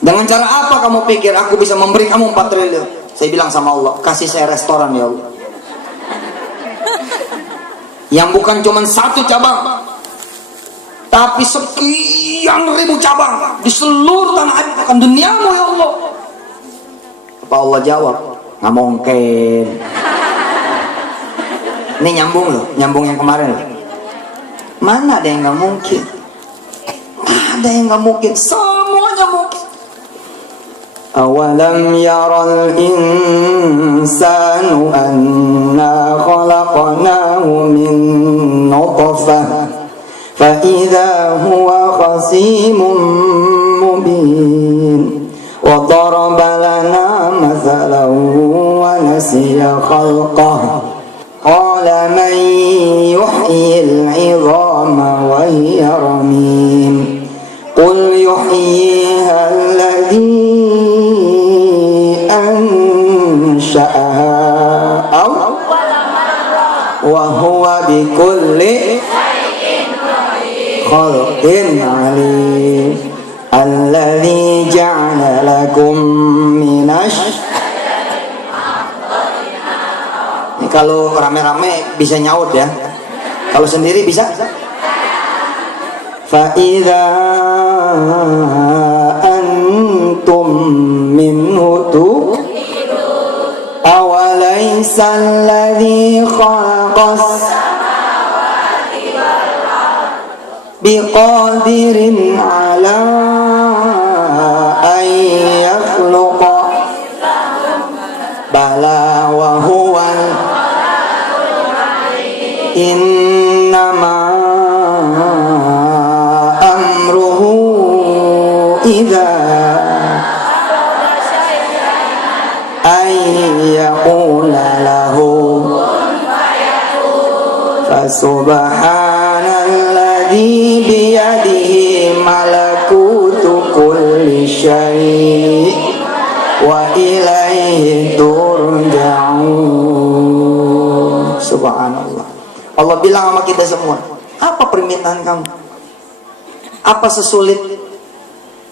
Dengan cara apa kamu pikir aku bisa memberi kamu 4 triliun? Saya bilang sama Allah, kasih saya restoran ya Allah, yang bukan cuma 1 cabang, tapi sekian ribu cabang di seluruh tanah air, bukan duniamu ya Allah. Apa Allah jawab? Nggak mungkin. Ini nyambung loh, nyambung yang kemarin loh. Mana ada yang nggak mungkin? Ada yang nggak mungkin, semuanya mungkin. Awalam yaral insanu anna khalaqnahu min nutfah fa idza huwa khasimun mubin wa daraba lana mathalan wa nasiya khalqah qala man yuhyil 'idhama wa hiya ramim qul yuhyiha alladhi ansha'aha wa huwa bikulli khalqin 'alim alladhi ja'ala lakum minash. Kalau rame-rame bisa nyaut ya, kalau sendiri bisa. Fa idza antum minhu tuqidun awalaysa alladhi khalaqas samawati wal ard biqadirin ala an yakhluqa bala wa huwal innama amruhu idza ay yaqula lahu fasubhanalladzi biyadihi malakutu kulli syai' wa ilaihi turja'un. Subhanallah. Allah bilang sama kita semua, apa permintaan kamu? Apa sesulit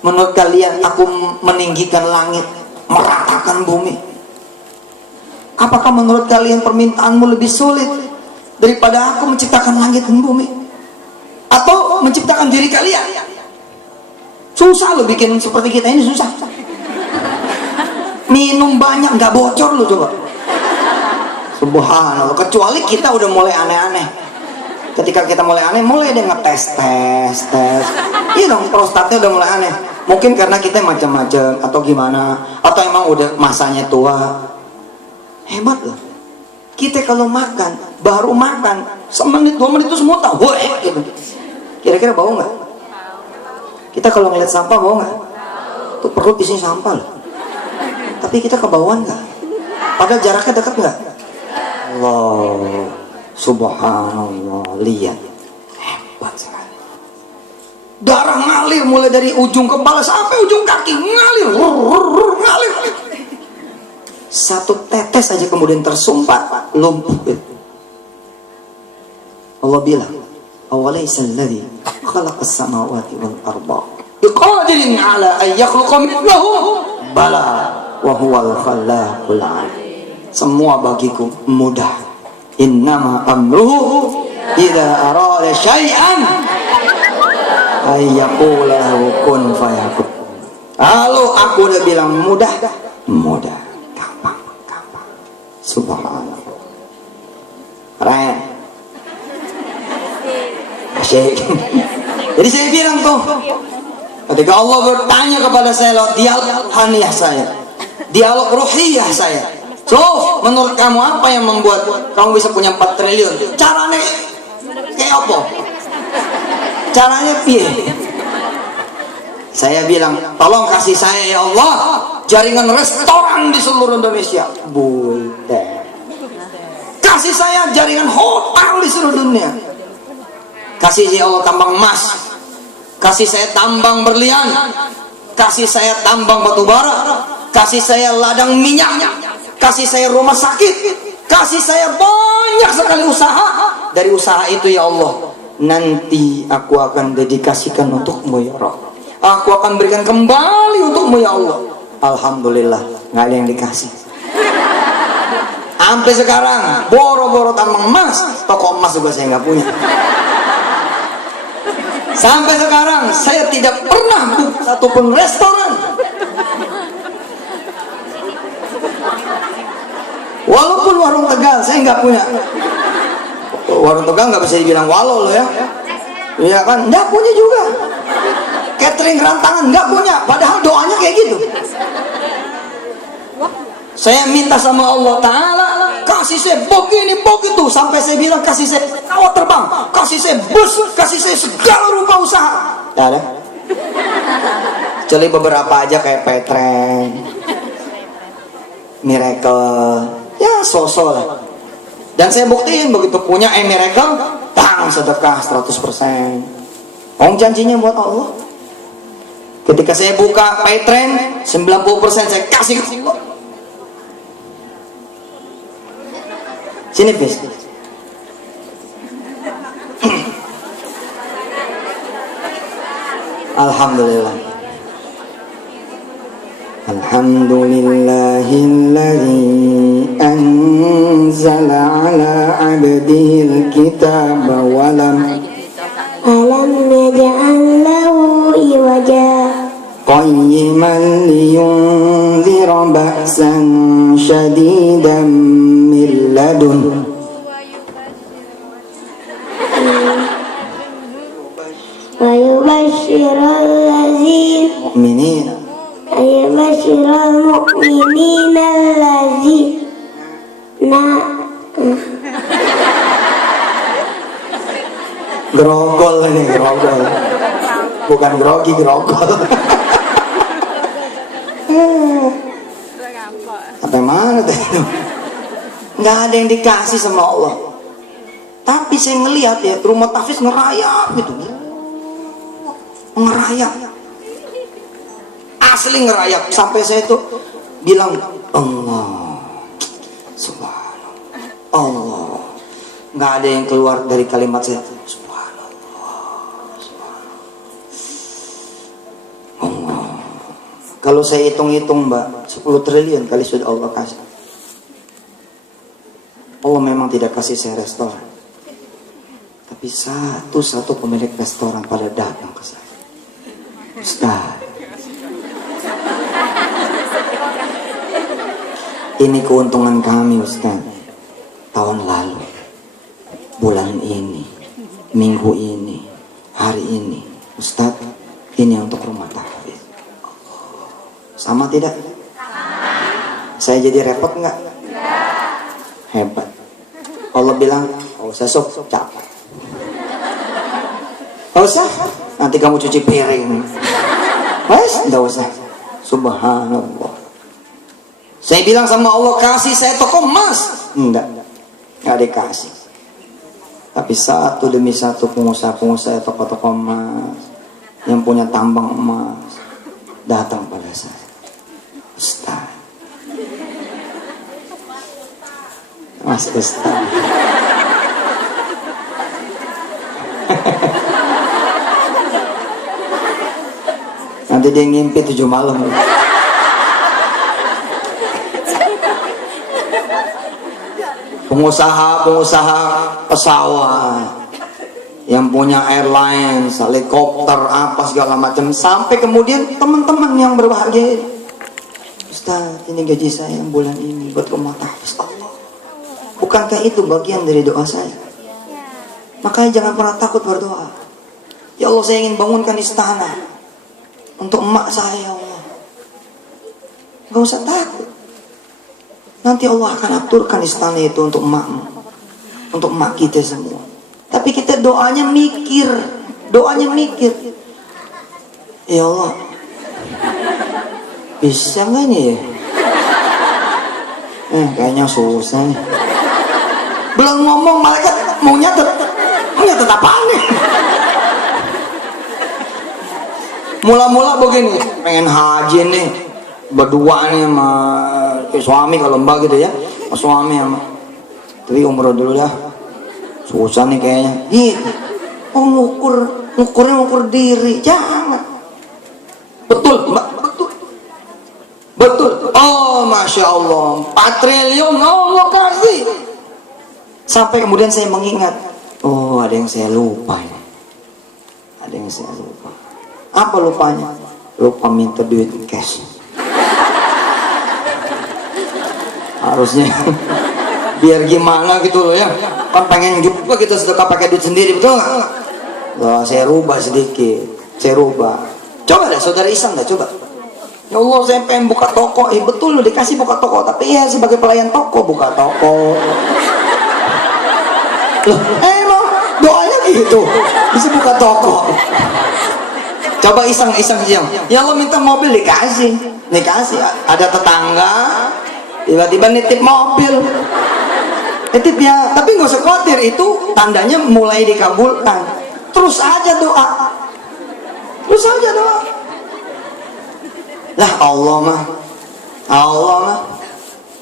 menurut kalian aku meninggikan langit, meratakan bumi? Apakah menurut kalian permintaanmu lebih sulit daripada aku menciptakan langit dan bumi? Atau menciptakan diri kalian? Susah loh bikin seperti kita ini, susah. Minum banyak nggak bocor loh coba. Subhanallah, kecuali kita udah mulai aneh-aneh. Ketika kita mulai aneh, mulai deh ngetes, tes. Iya dong, prostatnya udah mulai aneh. Mungkin karena kita macam-macam atau gimana, atau emang udah masanya tua. Hebat loh. Kita kalau makan, baru makan, semenit 2 menit itu semua tahu. Gitu. Kira-kira bau nggak? Kita kalau ngeliat sampah bau nggak? Tuh perut isinya sampah loh. Tapi kita kebauan nggak? Padahal jaraknya dekat nggak? Allah, subhanallah, lihat, hebat sekali. Darah ngalir mulai dari ujung kepala sampai ujung kaki, ngalir. Satu tetes aja kemudian tersumpat, lumpuh. Allah bilang, awalaysa alladhi khalaqas samawati wal arda biqadirin ala an yakhluqa mithlahum bala wa huwal khallaqul alim. Semua bagiku mudah. Innama amruhu idza arada syai'an ay yaqula lahu kun fayakun. Kalau aku udah bilang mudah, mudah, gampang. Subhanallah. Keren. Asyik. Jadi saya bilang tuh, ketika Allah bertanya kepada saya lewat dialog haniyah saya, dialog ruhiyah saya, so, menurut kamu apa yang membuat kamu bisa punya 4 triliun? Caranya kayak apa? Caranya piye? Saya bilang, tolong kasih saya ya Allah jaringan restoran di seluruh Indonesia. Buddha. Kasih saya jaringan hotel di seluruh dunia. Kasih saya Allah tambang emas. Kasih saya tambang berlian. Kasih saya tambang batu bara. Kasih saya ladang minyak. Kasih saya rumah sakit, kasih saya banyak sekali usaha. Dari usaha itu ya Allah, nanti aku akan dedikasikan untukmu ya Rabb. Aku akan berikan kembali untukmu ya Allah. Alhamdulillah, nggak ada yang dikasih. Sampai sekarang, boro-boro tambang emas, toko emas juga saya nggak punya. Sampai sekarang, saya tidak pernah buka satupun restoran. Walaupun warung Tegal, saya nggak punya. Warung Tegal nggak bisa dibilang walau loh ya. Iya kan, nggak punya juga. Catering rantangan nggak punya, padahal doanya kayak gitu. Saya minta sama Allah Ta'ala, kasih saya begini begitu, sampai saya bilang kasih saya pesawat terbang, kasih saya bus, kasih saya segala rupa usaha. Tidak ada. Kecuali beberapa aja kayak Petren, Miracle, ya sosok lah. Dan saya buktiin begitu punya Miracle, tang sedekah 100%. Janjinya buat Allah. Ketika saya buka Petren, 90% saya kasih ke Allah. Sini bis. Alhamdulillah. Alhamdulillahilladzi anzala ala abdihil kitaba wa lam yaj'al lahu iwaja qayyiman liyunzira ba'san syadidan min ladun wa yubashshiral mu'minina allazina grogol ini, grogol. Bukan grogi, grogol. Sampai mana tuh? Nggak ada yang dikasih sama Allah. Tapi saya ngelihat ya, rumah tahfiz ngerayap gitu. Ngerayap. Asli ngerayap. Sampai saya tuh bilang, Allah, subhanallah, Allah. Nggak ada yang keluar dari kalimat saya. Kalau saya hitung-hitung mbak, 10 triliun kali sudah Allah kasih. Allah memang tidak kasih saya restoran, tapi satu-satu pemilik restoran pada datang ke saya. Ustaz, ini keuntungan kami Ustaz. Tahun lalu, bulan ini, minggu ini, hari ini, Ustaz, ini untuk rumah tahfiz. Sama tidak? Saya jadi repot nggak? Hebat. Allah bilang, oh saya sok capek. Nggak usah, nanti kamu cuci piring. Wes, nggak usah. Subhanallah. Saya bilang sama Allah, kasih saya toko emas. Nggak dikasih. Tapi satu demi satu pengusaha-pengusaha toko-toko emas yang punya tambang emas datang pada saya. Ustaz, Mas Ustaz, nanti dia ngimpi 7 malam. Pengusaha pesawat yang punya airlines, helikopter, apa segala macam, sampai kemudian teman-teman yang berbahagia, Ustaz, ini gaji saya bulan ini buat rumah tahfiz Allah. Bukankah itu bagian dari doa saya? Makanya jangan pernah takut berdoa. Ya Allah, saya ingin bangunkan istana untuk emak saya, ya Allah. Gak usah takut. Nanti Allah akan aturkan istana itu untuk emakmu, untuk emak kita semua. Tapi kita doanya mikir. Ya Allah, bisa nggak nih ya? Kayaknya susah nih. Belum ngomong malaikat mau nyatet apaan nih? Mula-mula begini, pengen haji nih, berdua nih sama suami kalau mbak gitu ya, suami sama. Tapi umroh dulu dah. Susah nih kayaknya. Gitu. Oh ngukur diri, jangan. Betul, Mbak, betul. Betul. Oh, Masya Allah, 4 triliun Allah kasih. Sampai kemudian saya mengingat, oh ada yang saya lupa ini. Ada yang saya lupa. Apa lupanya? Lupa minta duit cash. Harusnya biar gimana gitu loh ya, kan pengen juga kita sedekah pakai duit sendiri, betul nggak? Loh, saya rubah sedikit, saya rubah. Coba deh saudara Isan, coba. Ya Allah, saya pengen buka toko. Betul loh, dikasih buka toko, tapi ya sebagai pelayan toko buka toko. Loh, emang doanya gitu, bisa buka toko. Coba iseng ya Allah, minta mobil, dikasih. Ada tetangga tiba-tiba nitip mobil, nitip ya, tapi nggak usah khawatir, itu tandanya mulai dikabulkan. Terus aja doa, lah Allah mah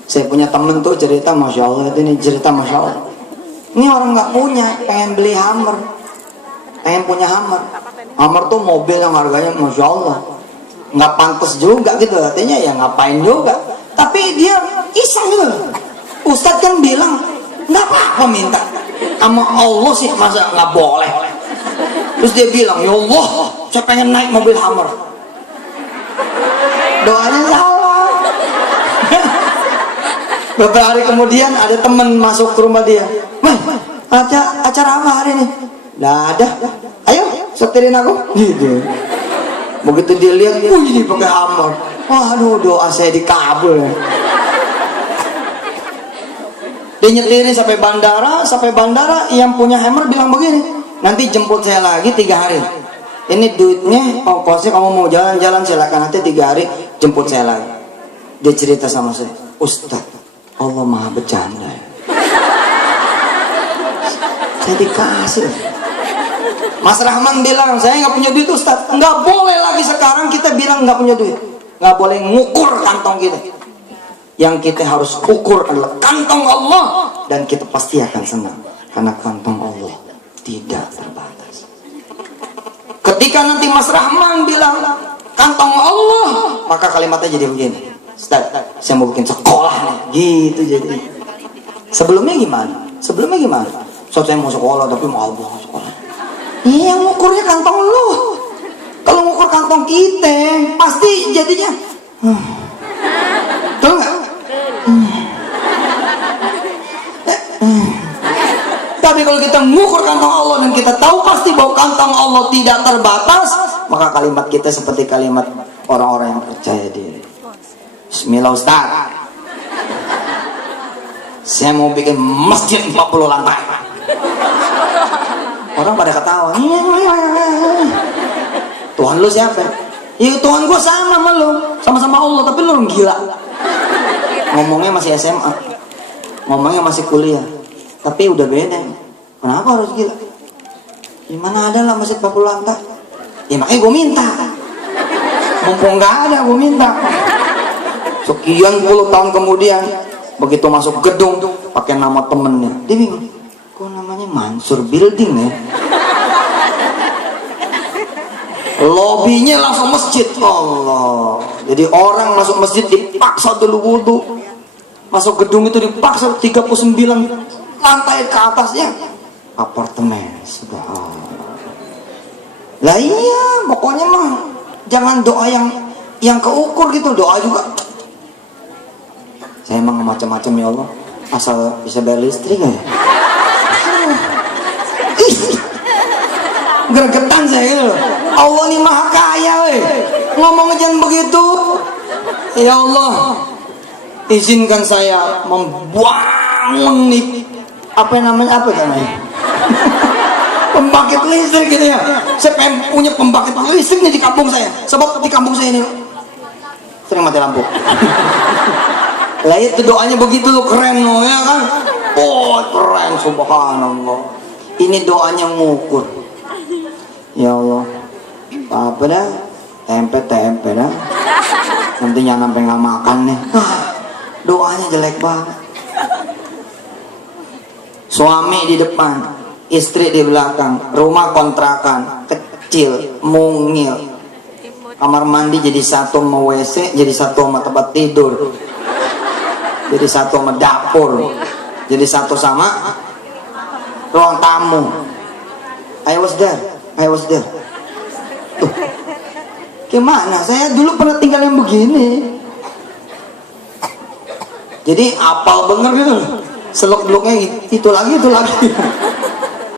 saya punya temen tuh cerita, Masya Allah, ini cerita Masya Allah. Ini orang nggak punya, pengen beli Hummer, pengen punya Hummer tuh mobil yang harganya Masya Allah nggak pantas juga gitu, artinya ya ngapain juga, tapi dia iseng gitu. Ustadz kan bilang nggak apa-apa minta sama Allah sih, masa nggak boleh. Terus dia bilang, ya Allah, saya pengen naik mobil Hummer. Doanya salah. Beberapa hari kemudian ada teman masuk ke rumah dia, acara apa hari ini? Nggak ada. Ayo setirin aku. Gitu. Begitu dia lihat, ini pakai Hummer. Waduh, doa saya dikabul. Dia nyetirin sampai bandara, yang punya Hummer bilang begini, nanti jemput saya lagi 3 hari. Ini duitnya, ongkosnya, kamu mau jalan-jalan silakan, nanti 3 hari jemput saya lagi. Dia cerita sama saya, Ustadz, Allah maha bercanda. Saya dikasih. Mas Rahman bilang, saya nggak punya duit Ustadz. Nggak boleh lagi sekarang kita bilang nggak punya duit. Nggak boleh ngukur kantong kita. Yang kita harus ukur adalah kantong Allah, dan kita pasti akan senang karena kantong Allah tidak terbatas. Ketika nanti Mas Rahman bilang kantong Allah, maka kalimatnya jadi begini, Ustaz, saya mau bikin sekolah nih, gitu jadi. Sebelumnya gimana? Ustaz, saya mau sekolah tapi mau sekolah. Iya, ngukurnya kantong lu. Kalau ngukur kantong kita, pasti jadinya betul nggak? Tapi kalau kita mengukur kantong Allah dan kita tahu pasti bahwa kantong Allah tidak terbatas, maka kalimat kita seperti kalimat orang-orang yang percaya diri. Bismillah Ustaz, saya mau bikin masjid 40 lantai. Orang pada ketawa. Tuhan lu siapa? Ya Tuhan gua sama lu, sama-sama Allah, tapi lu orang gila. Ngomongnya masih SMA, ngomongnya masih kuliah, tapi udah beda. Kenapa harus gila? Gimana ada lah masjid 40 lantai? Ya makanya gue minta. Mumpung nggak ada, gue minta. Sekian puluh tahun kemudian, begitu masuk gedung, pakai nama temennya, dia bingung, kok namanya Mansur Building ya? Lobinya langsung masjid. Allah. Jadi orang masuk masjid dipaksa dulu wudu. Masuk gedung itu dipaksa 39 lantai ke atasnya apartemen. Sudah. Lah iya, pokoknya mah jangan doa yang keukur gitu, doa juga. Saya emang macam-macam ya Allah, asal bisa bayar listrik ya. Gregetan saya gitu. Allah ini maha kaya weh. Ngomong jangan begitu. Ya Allah, izinkan saya membangun nih apa namanya pembangkit listrik gitu ya. Saya pengen punya pembangkit listrik nih di kampung saya. Sebab di kampung saya ini sering mati lampu. Lah itu doanya begitu lo, keren lo ya kan. Oh keren, subhanallah. Ini doanya ngukur. Ya Allah, apa dah, tempe dah, nantinya sampai nggak makan nih. Doanya jelek banget. Suami di depan, istri di belakang, rumah kontrakan, kecil, mungil. kamar mandi jadi satu sama WC, jadi satu sama tempat tidur, jadi satu sama dapur, jadi satu sama ruang tamu. I was there. Tuh, gimana? Saya dulu pernah tinggal yang begini. Jadi apal bener gitu, seluk beluknya itu lagi.